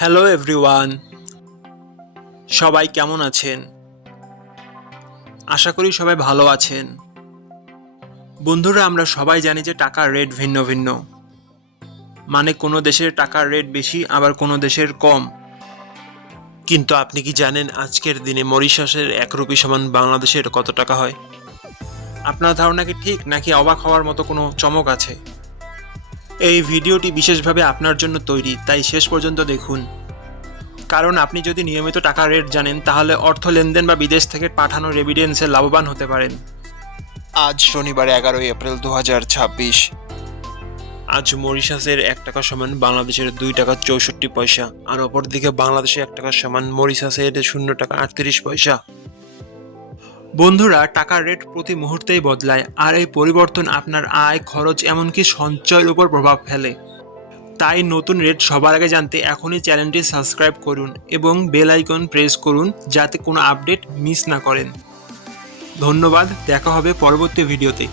Hello everyone, সবাই কেমন আছেন? আশা করি সবাই ভালো আছেন। বন্ধুরা, আমরা সবাই জানি যে টাকার রেট ভিন্ন ভিন্ন। মানে কোনো দেশের টাকার রেট বেশি, আবার কোনো দেশের কম। কিন্তু আপনি কি জানেন আজকের দিনে মরিশাসের 1 রুপি সমান বাংলাদেশের কত টাকা হয়? আপনার ধারণা কি ঠিক, নাকি অবাক হওয়ার মতো কোনো চমক আছে? এই ভিডিওটি বিশেষভাবে আপনার জন্য তৈরি, তাই শেষ পর্যন্ত দেখুন। কারণ আপনি যদি নিয়মিত টাকার রেট জানেন, তাহলে অর্থ লেনদেন বা বিদেশ থেকে পাঠানো রেমিটেন্সে লাভবান হতে পারেন। আজ শনিবার 11 এপ্রিল 2026। আজ মরিশাসের 1 টাকা সমান বাংলাদেশের 2 টাকা 64 পয়সা, আর অপরদিকে বাংলাদেশে 1 টাকা সমান মরিশাসের 0 টাকা 38 পয়সা। বন্ধুরা, টাকার রেট প্রতি মুহূর্তেই বদলায়, আর এই পরিবর্তন আপনার আয়, খরচ, এমনকি সঞ্চয়ের উপর প্রভাব ফেলে। তাই নতুন রেট সবার আগে জানতে এখনই চ্যানেলটি সাবস্ক্রাইব করুন এবং বেল আইকন প্রেস করুন, যাতে কোনো আপডেট মিস না করেন। ধন্যবাদ, দেখা হবে পরবর্তী ভিডিওতে।